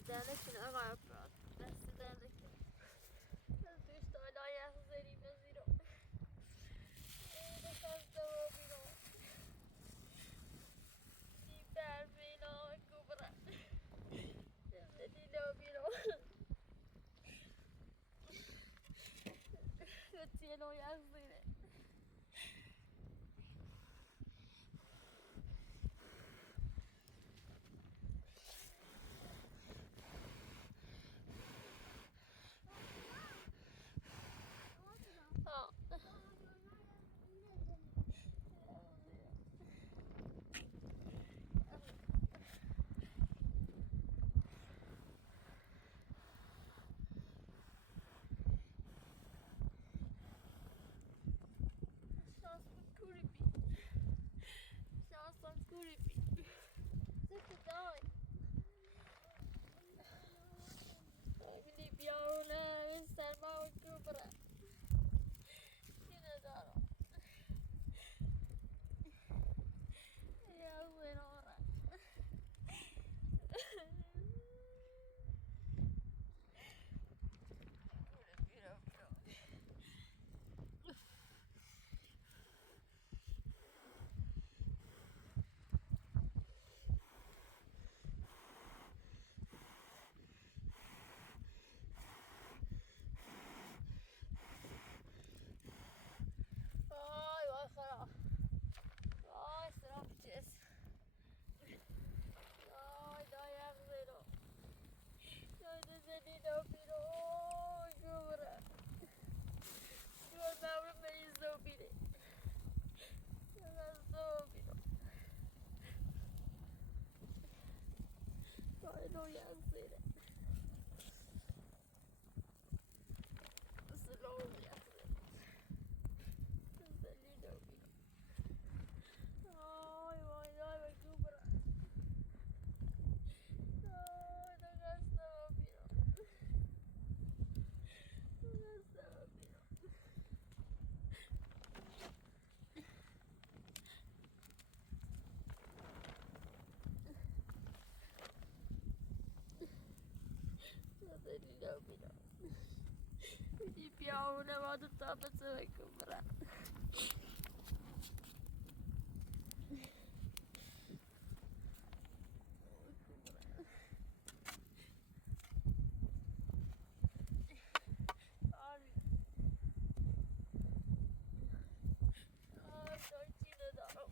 دردکن آقا افراد دست دردکن از دوست آلای اخزاری بزیرو خسته و بیرو دی برفینا کبرا دیلو بیرو کتیلو یخزیره Şansım kuripi. Sıkı dağ. Bili piyona sarma kubra. Yine dağ. Ya bueno ora. Ay vay khara. Ay sırakçız. Ay dayak zero. Şöyle seni de biro kubra. Şu an meyiz de biri. Nasıl biro. Ay no yaksire. Slow yaksire. Seni de biro. Ay vay vay kubra. Ay no gasta biro. No gasta biro. Seni de biro. Di piauna vado tapa sa kubra. Sorry. Oh, don't you know?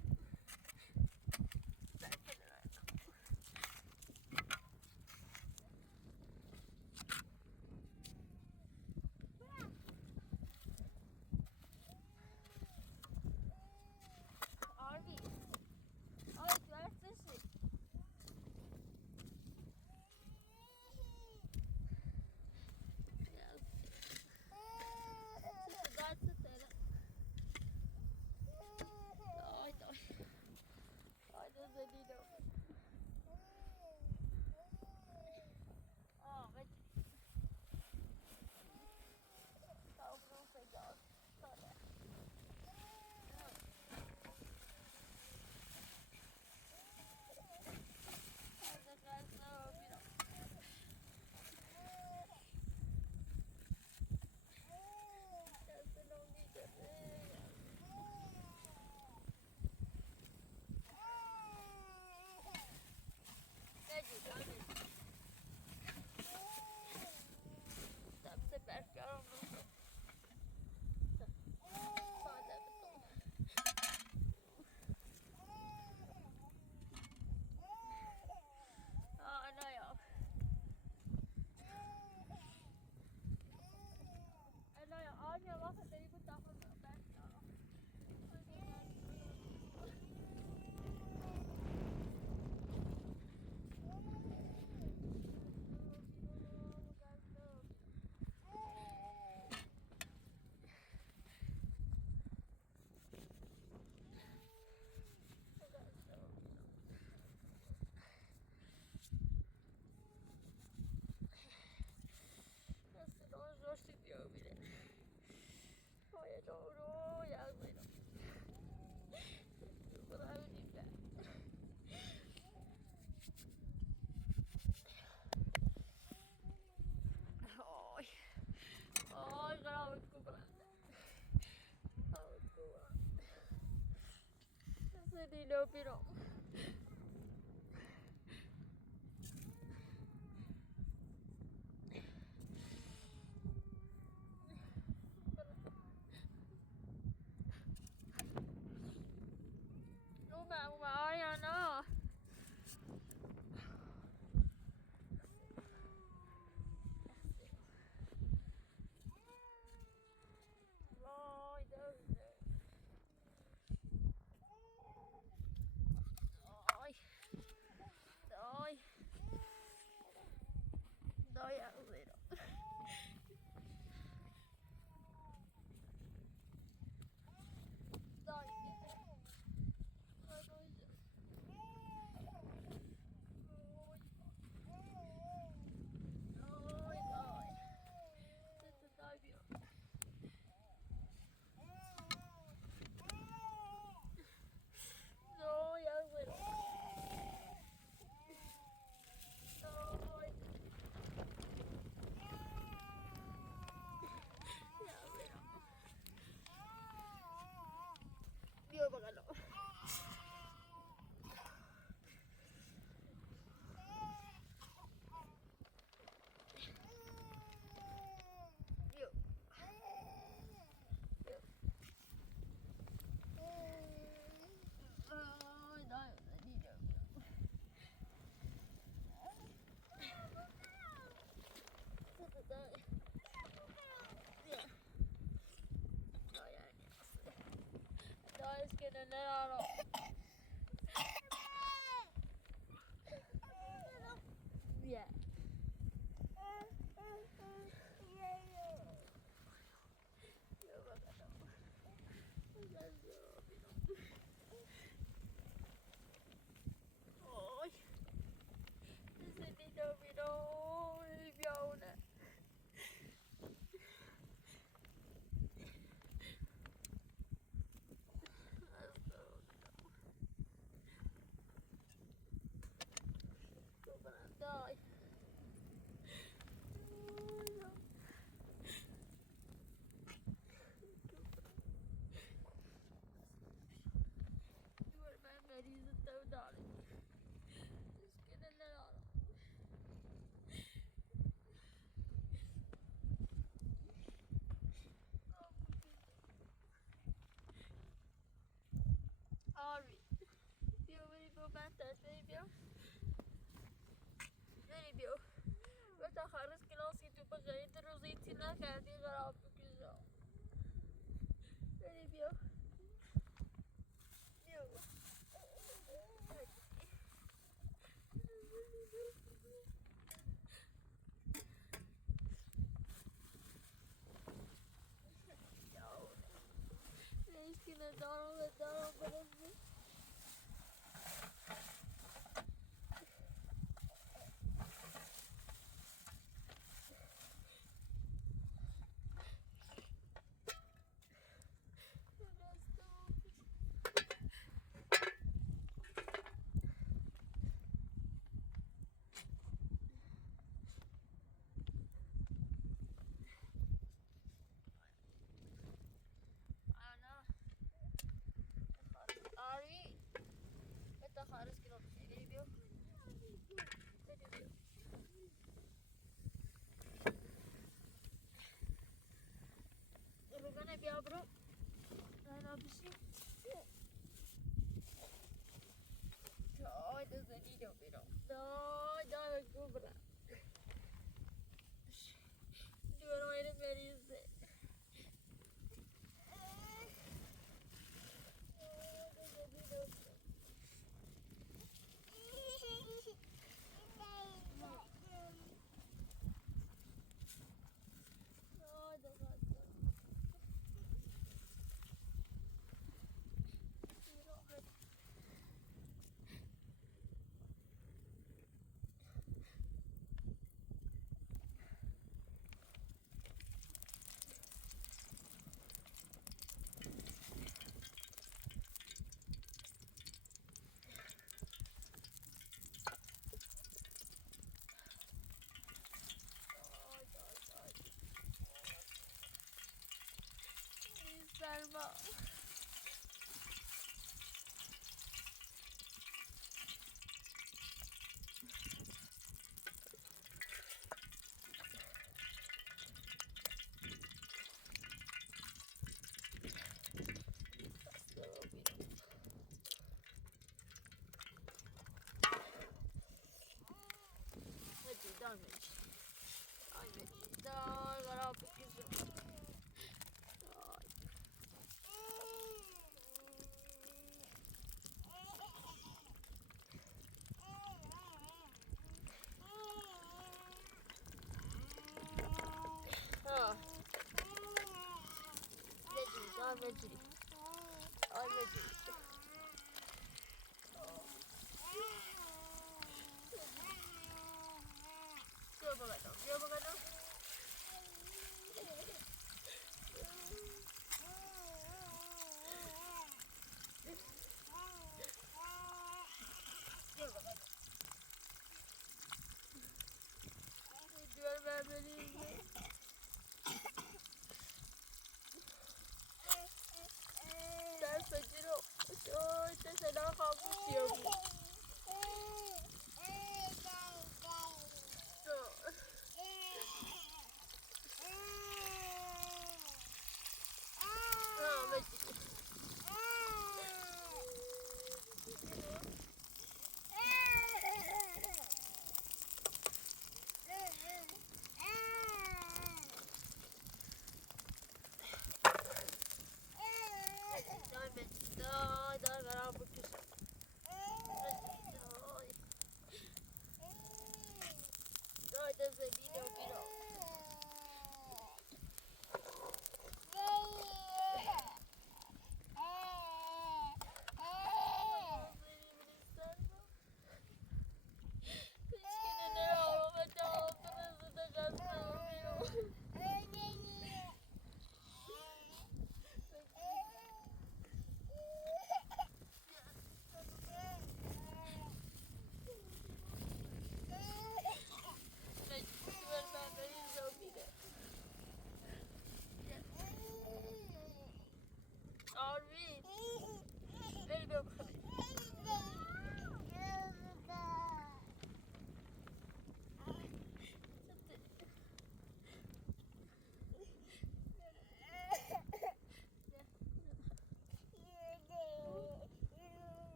Sini lo pirong. Uma ơi nó. Rồi đâu rồi. Rồi. Rồi ăn gì đâu. Rồi. Dio magano. Dio. Ôi đây đi được. Dai skin nero. Yeah. Ôi, xin đi đâu đi đâu, đi đâu nè. Rồi. He's so darling. Just getting it on. Ari, you will go back that baby. Baby, وتأخرت كلاسي تبغي تروزيتي لك هذه غرابة كذا. Baby, you. He's gonna Donald but Ari, esta خارج كيلو ريبيو. We're gonna be able to run up the sheet. Oh, it doesn't need a bit of. No, go for that. Do you know what it is? Selma. مجری آی مجری بیا بقدم دیوار بربریم در فجر رو چه صدا خاموشی رو بود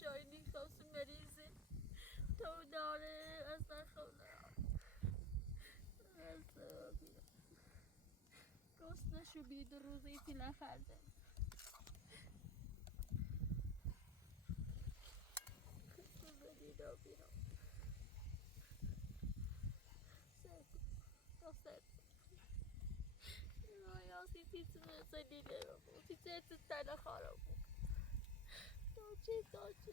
شاینی خواست مریضه تو داره اصلا خونه گوست نشو بید روزی تی نخرده خسته بدید و بیرم سرد یا سی سنیده رو بود سی تنه خارم بود داچه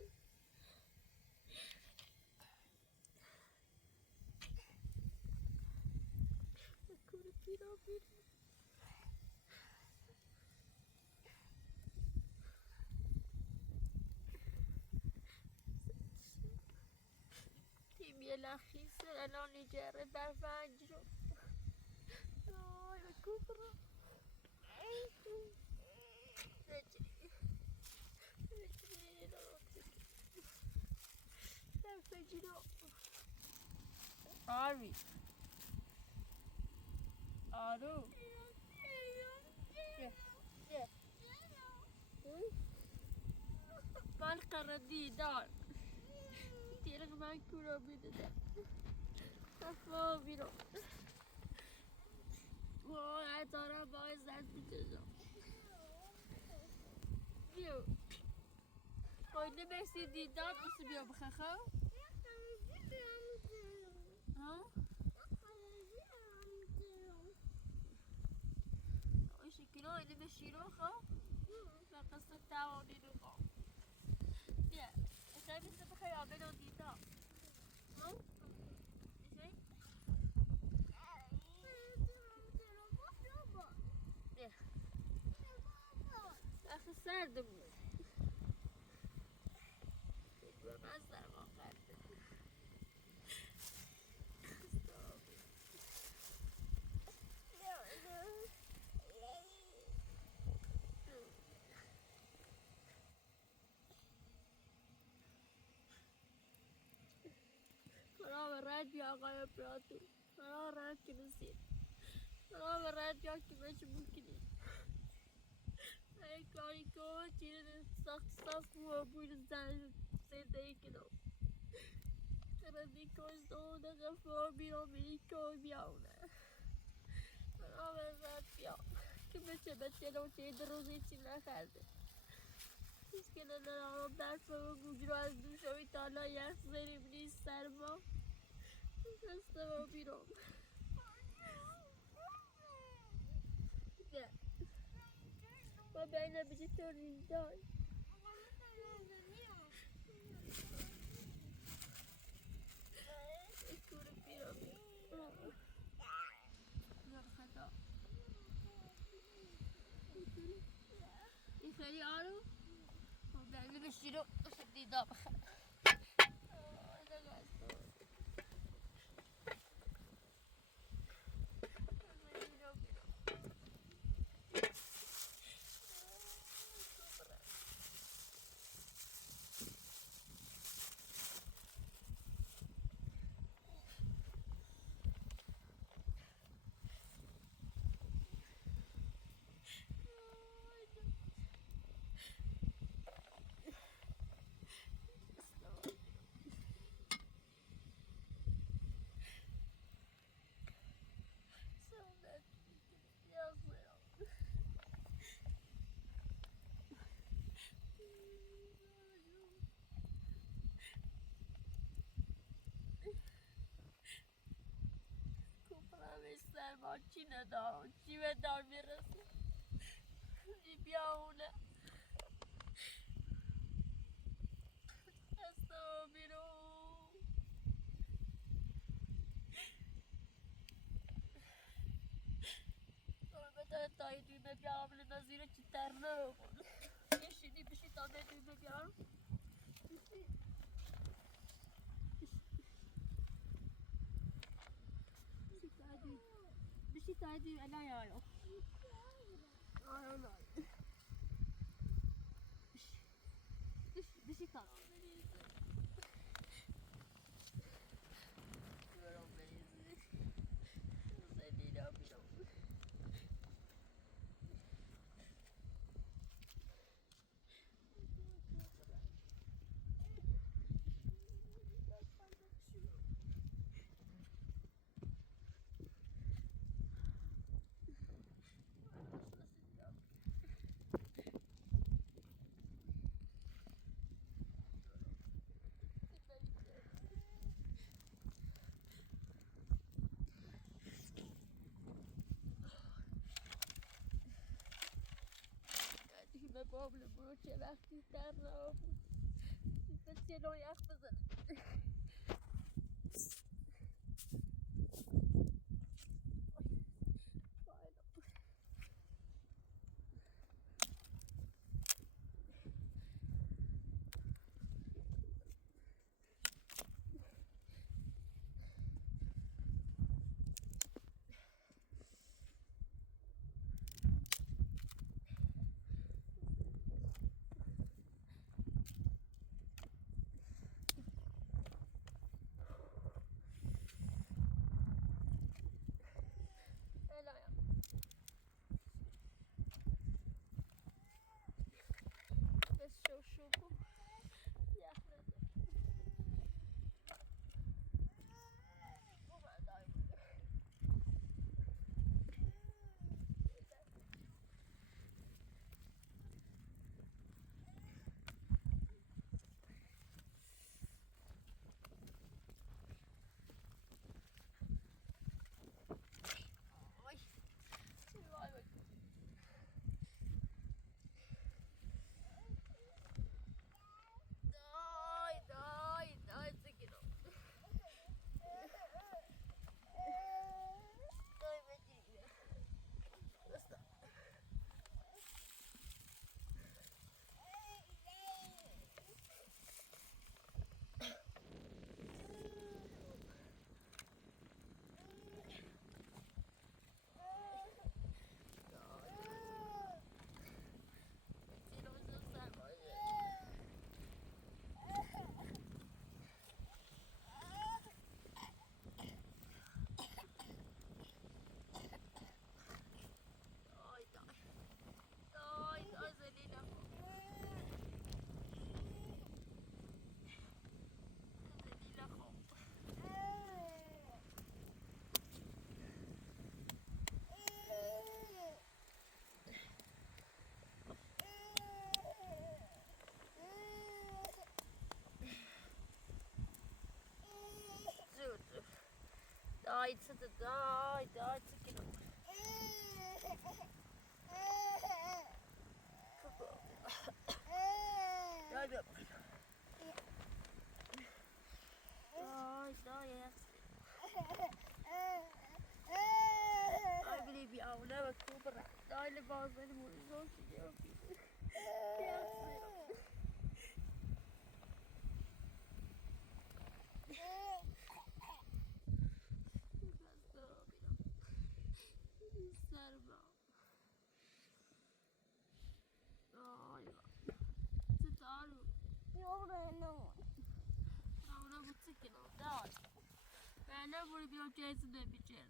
بکور پیرا تیم یه لخیصه الان نجاره برفنج رو آی بکور آروی آرو من قردی دار تیرق من کورا بیده صفا بیرو وای اتارم باید زد بیده بیو خواهیده بسی دیداد بسی بیا بخخه ها؟ این شکل ها اینه بشی رو خواه و قصد توانی رو خواه بیا اصلا بیسته بخواه آبه رو دیداد ها؟ بیا اخی سرده بود من سرما کرده برای رد یا آقای براتو برای رد که نسید برای رد یا که بچه بکنید ای کاری که چیره سخت سخت و بویر زن زنده ای کنم ردی کش دو دقیقه بیام بیکو بیاونه برای رد بیا که بچه رو چه روزی چی نخرده اسکله‌ها آرام درس گوجه رو از دوش تا حالا یخ زنیم نیست سر ما خسته و بیرم نه ما بینه بجی تو ریزای اسکور بیرم یار خدا این خیلی آرو ما بینه بشی رو دیدا بخیر سرما چی ندارم چی به دار میرسه بیا اونه خسته بیرو بده تایی دویمه بیارم نظیر چی ترنه یشینی بشی تا به دویمه بیارم بشی تا دویمه نه یارم آره بشی کار به بابل برو چه وقتی در را بود به چلو یخ بزنه داي داي سكينة داي داي داي I believe I will never cooperate. I live on the moon. Don't you know? أنا بقول بيوم جايز نبيجير.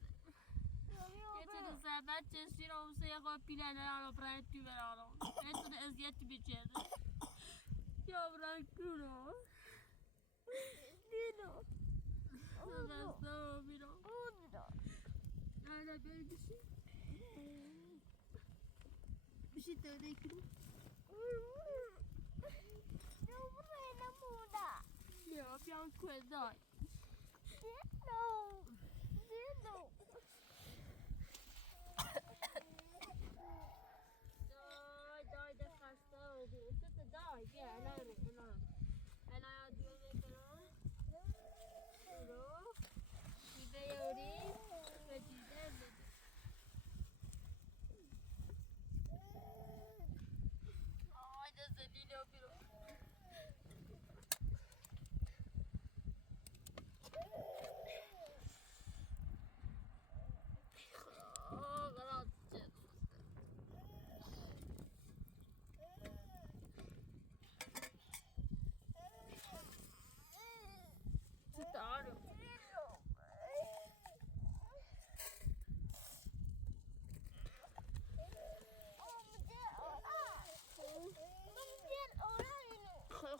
يتني سامع تشيرو وسيقو بيلانا على برانتي برانو. يتني أزيت بيجير. يا برانكولو. دينو. أنا ساميرو. أنا بيجي. بشي تريكلو. يا بيان كويداي.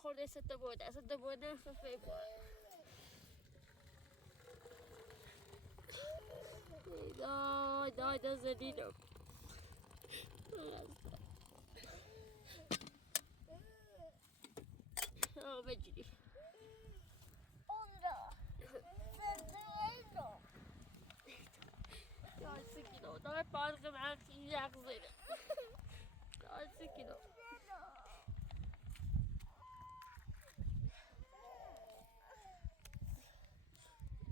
خورده ست بوده ففي داي ده زدينه بجري داي سكينه داي بارك معاك ياك زينه داي سكينه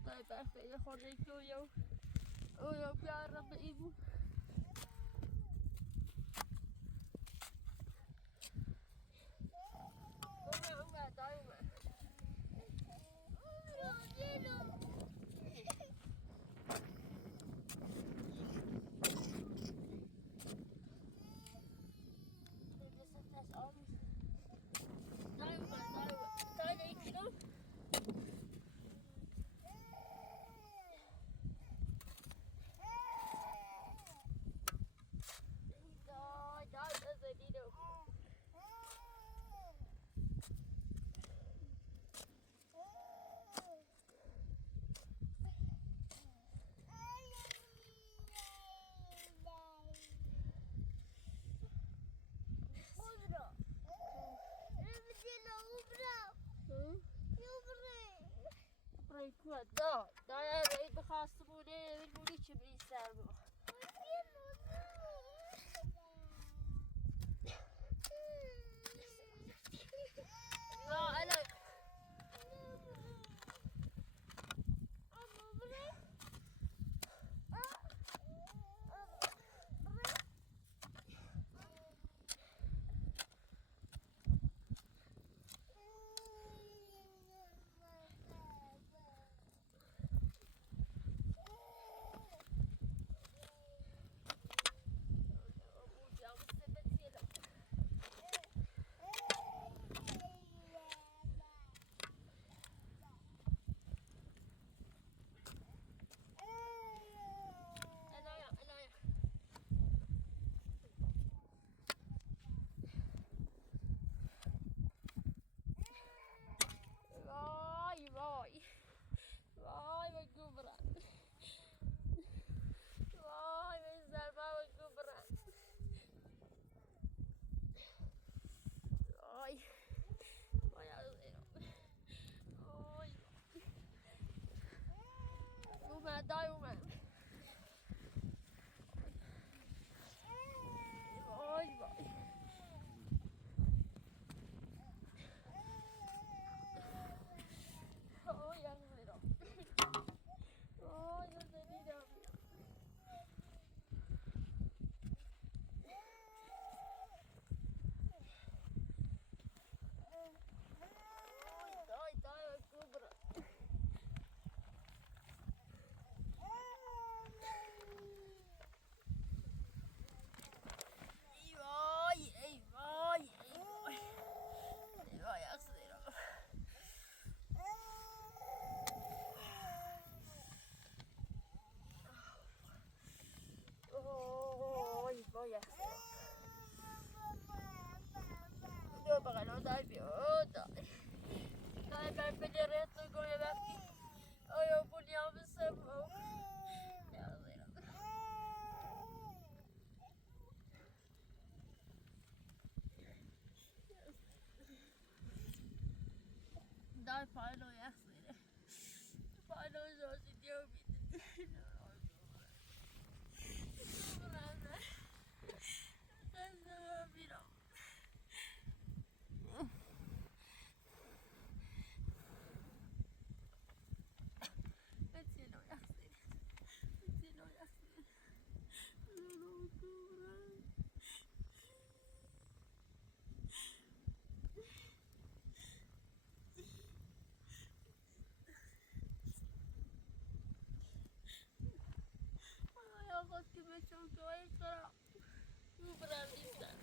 داي بافي خورده كيو يو بيا رب ايبو دا يا بعيد بخاصموني والمولي كبري سامو لا أنا دايما پایلو یخ زیره پایلو جازی دیو بیده خود که به چوکای خراب او برمیستن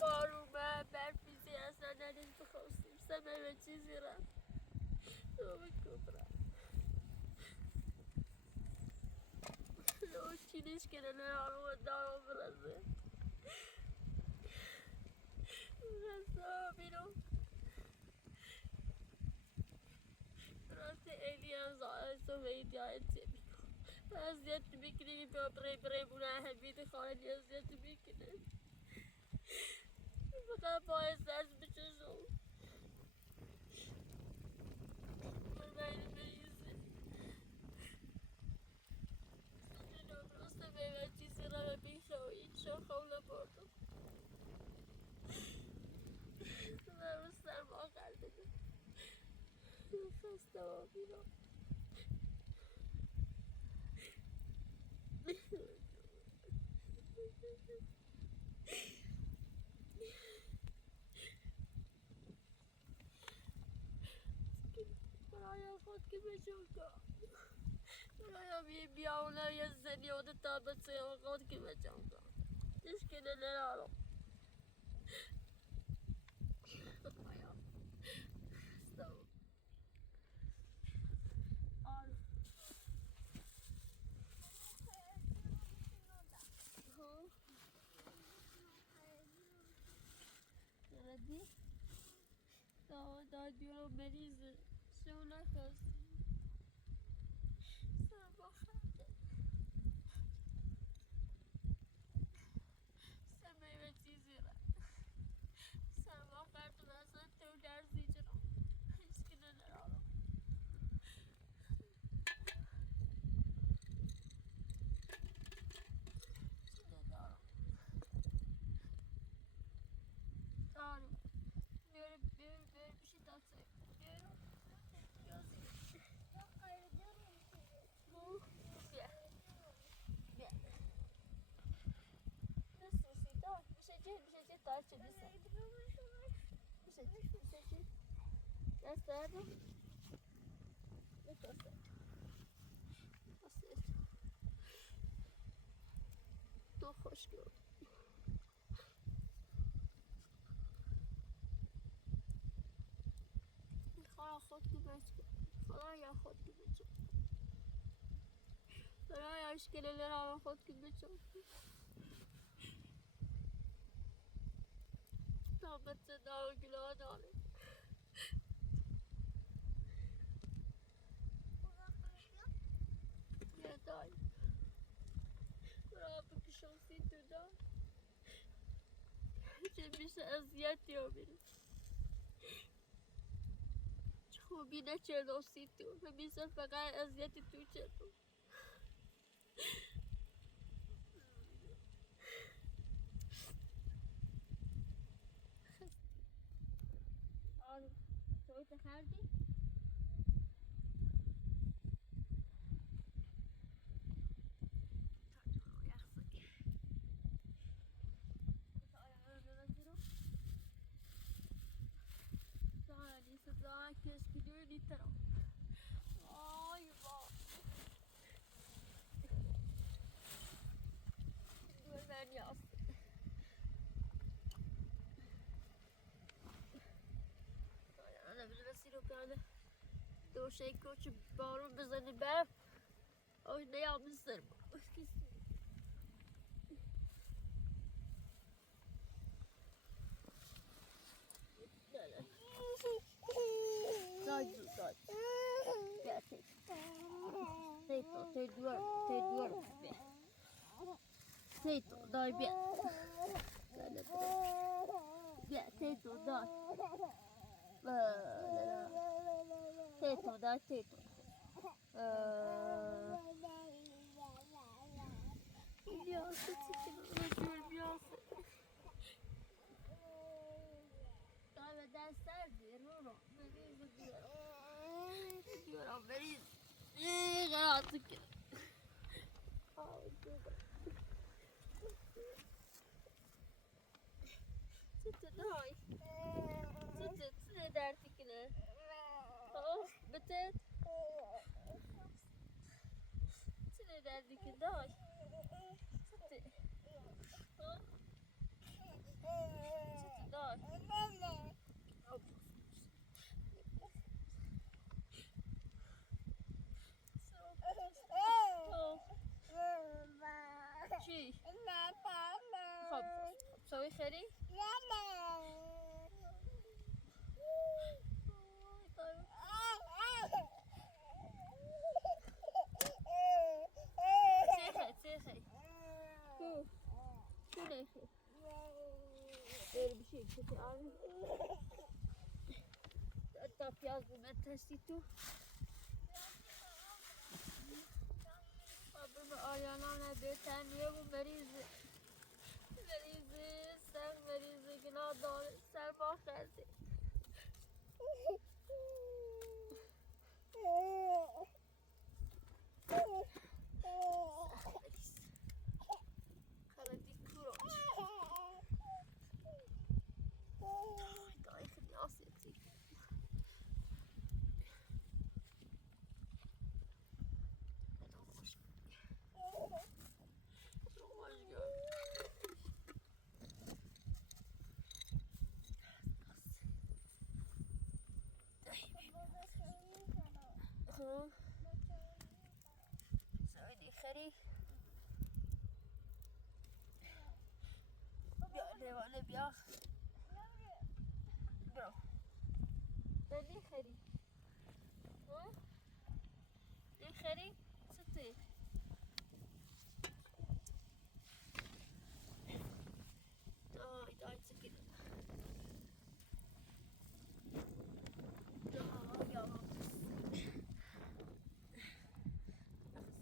بارو برفیزی اصلا ندید بخواستیم سمه به چیزی را دومی کبرا لو چینیش کنه نرانو و دارو برزه رسا بیرو راست ایلیان زایستو ویدیای تیمی ازیت میکنی بیا بری بونه همین خواهی ازیت میکنه فقط باید سرز بچشم ببینیم بریزه سنجنو برسته بیوه چیزی را ببیشه و این شو خوله بردم من سرما کرده خسته و بیرم برای خود که بچونکا برای بیاونه یه زنی و تا بچه خود که بچونکا تشکیل نرارم خدایا خسته و آره ردی دا دیورو مریض شو نخواستی سرما خرده سمه و چیزی را سرما خرده و اصلا تو درزی جرم هیچ که ندارم چی ندارم آره بیاره بشی تاسه بیاره یازی بو بیا بیا نسوسی تا میشه چه تا چه دیسه میشه چه دست دردم بتاسه تاسه تو خوش گرد خدا خود که بچه خدا یا خود که بچه خدا یا اشکال لرا خود که بچه تا بچه دار گلا داره یه دای خدا بکشم سی تو دار چه میشه اذیتی ها بیره خوبی نه چلو سی تو همیشه فقط اذیتی تو چلو آره توی تخردی؟ Sådär köskudur lite då. Oj vad. روشن کن که بارون بزنه برم آینه یalnızlarım. Daj, daj. Gerçek. Te diyorum be. Teito, daj be. Be, teito, daj. Teito, daj, teito. Biliyorsun çiçeğini özlüyorum ya. Kaybedersen diyorum. Beni diyorum. Beni artık. Çıtı daj. Çıtı derdik yine. Beter. Çıtı derdik yine daj. Çıtı. Çıtı daj. چی؟ خب سوی خری؟ چه شو نخی böyle bir şey kötü abi hatta piyaz bu testitu abime arayana bir tane bu merizi sen merizi günah doğru sen bahsedi سعودي خري ولا بياخ برو ليه خري ها ليه خري ستي داي سكين يا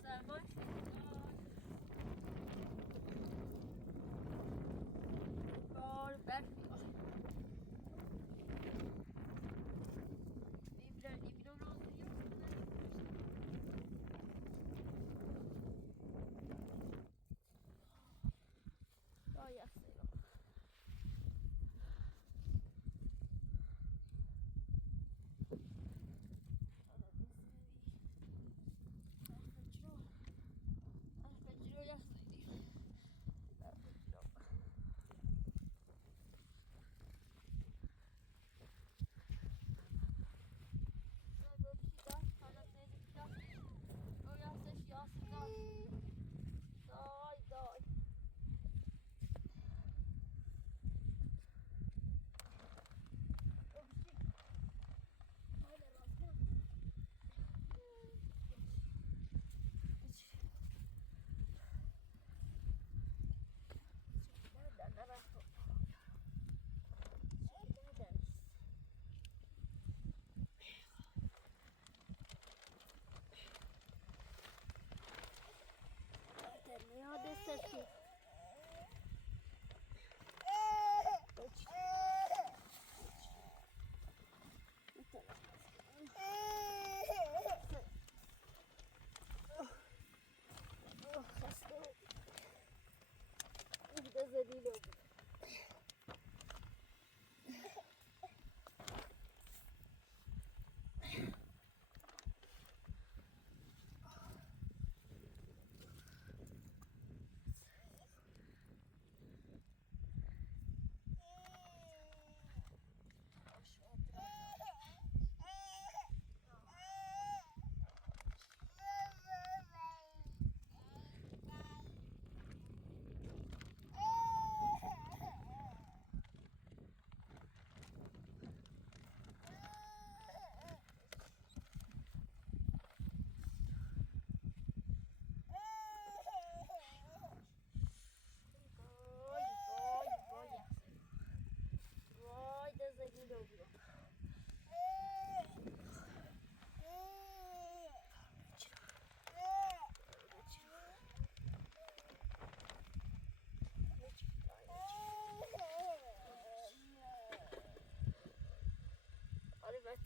سلمان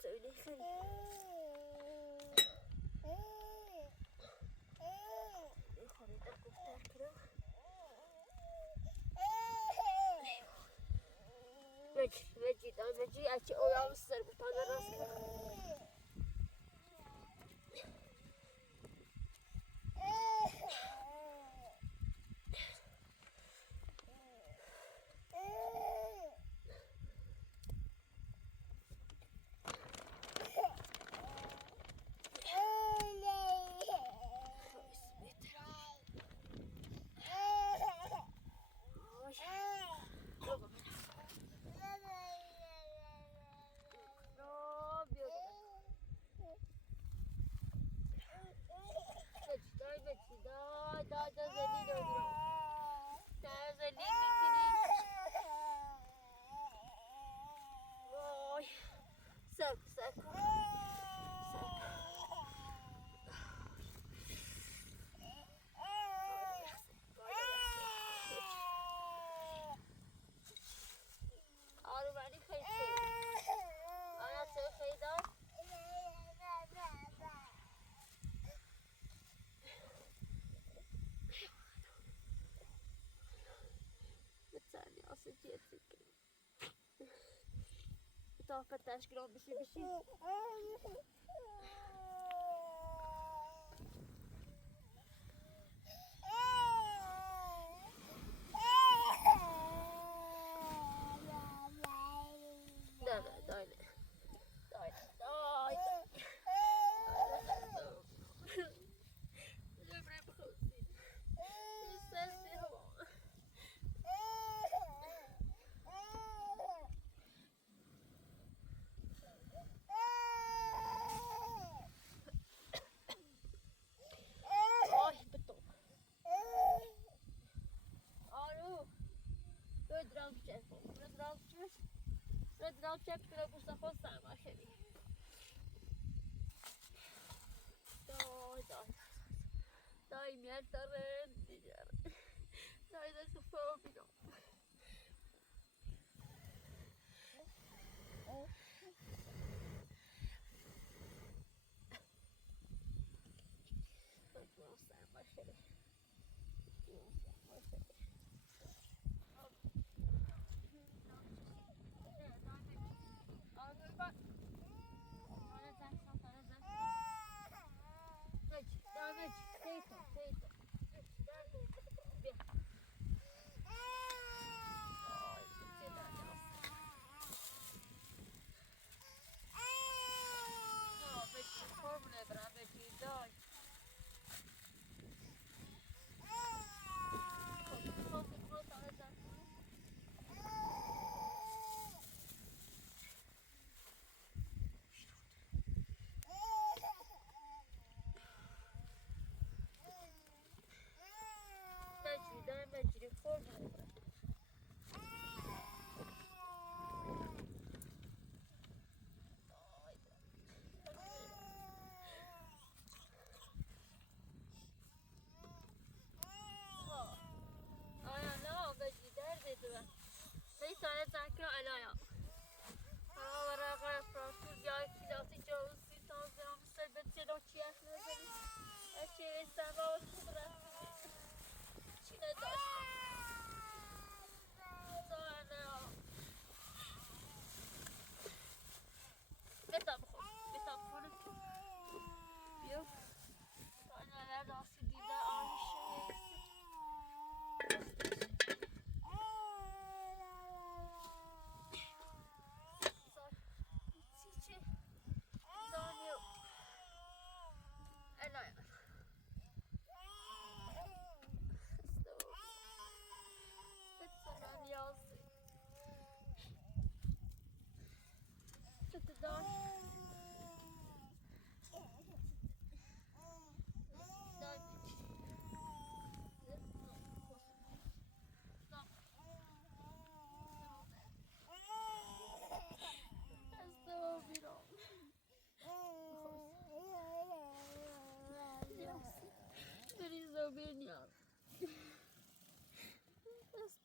söyle خیلی خریدم گفتم کنم بجی اچه اویام سر بطانه راست کنم فتش گرام بشی Check pela Mustafa sama خیلی دای میاد داره دیگر دای دست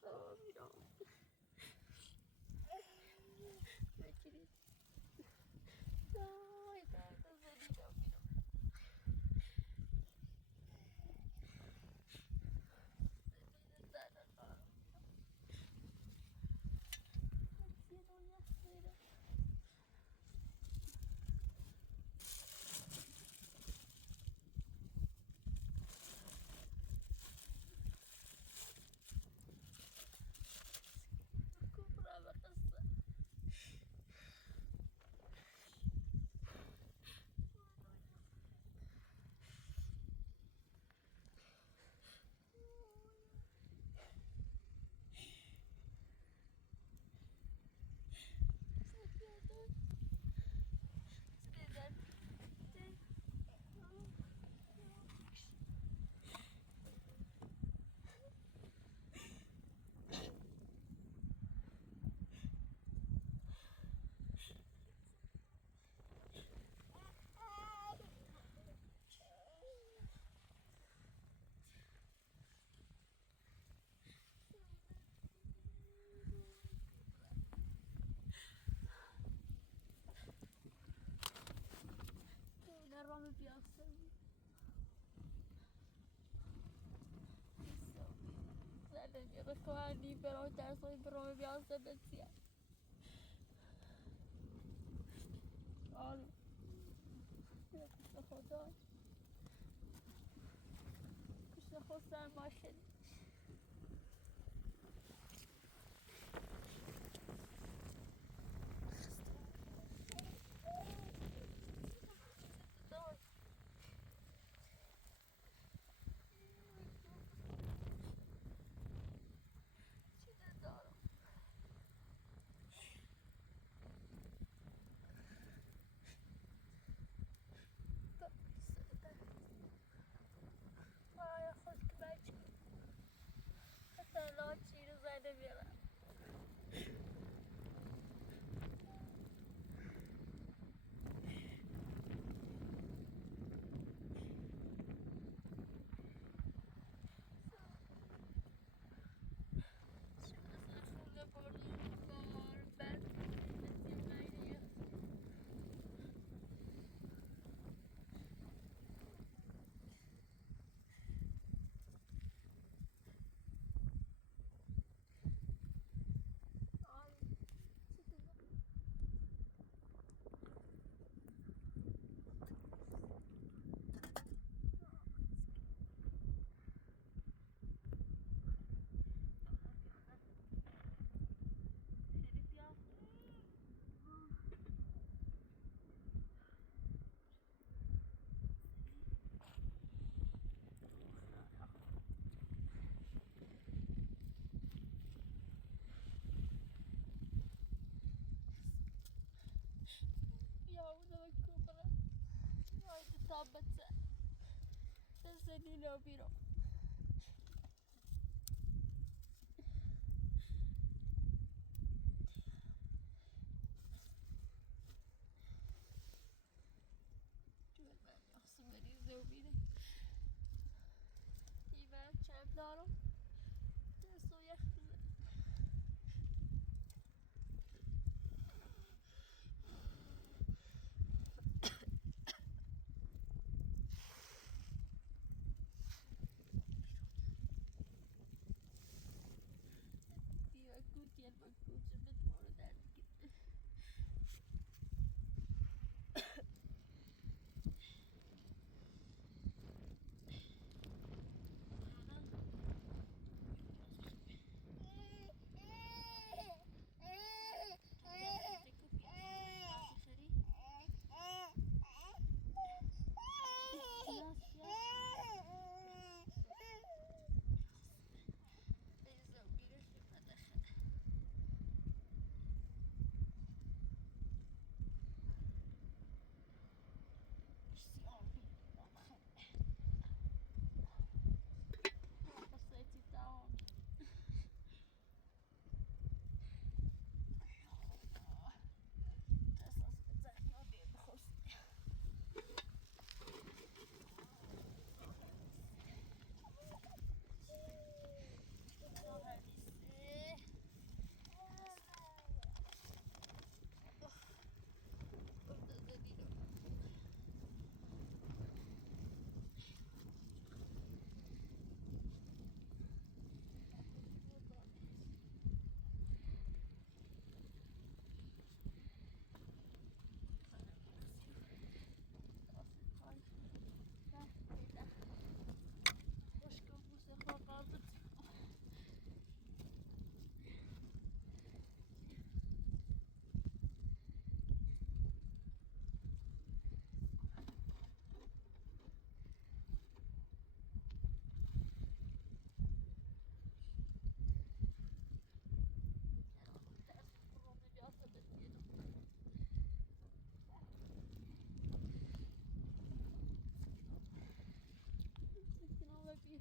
فهمیدم Recuerda libero terzo libero mi piace pensiero. آره به خدا پیش خود سر ماشین Tabbata Sesselino Piro زوبیده دیوار چند دارم دستو یخ دیوار کوتیل با کوچه بتواره در دیگه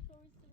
Sorry.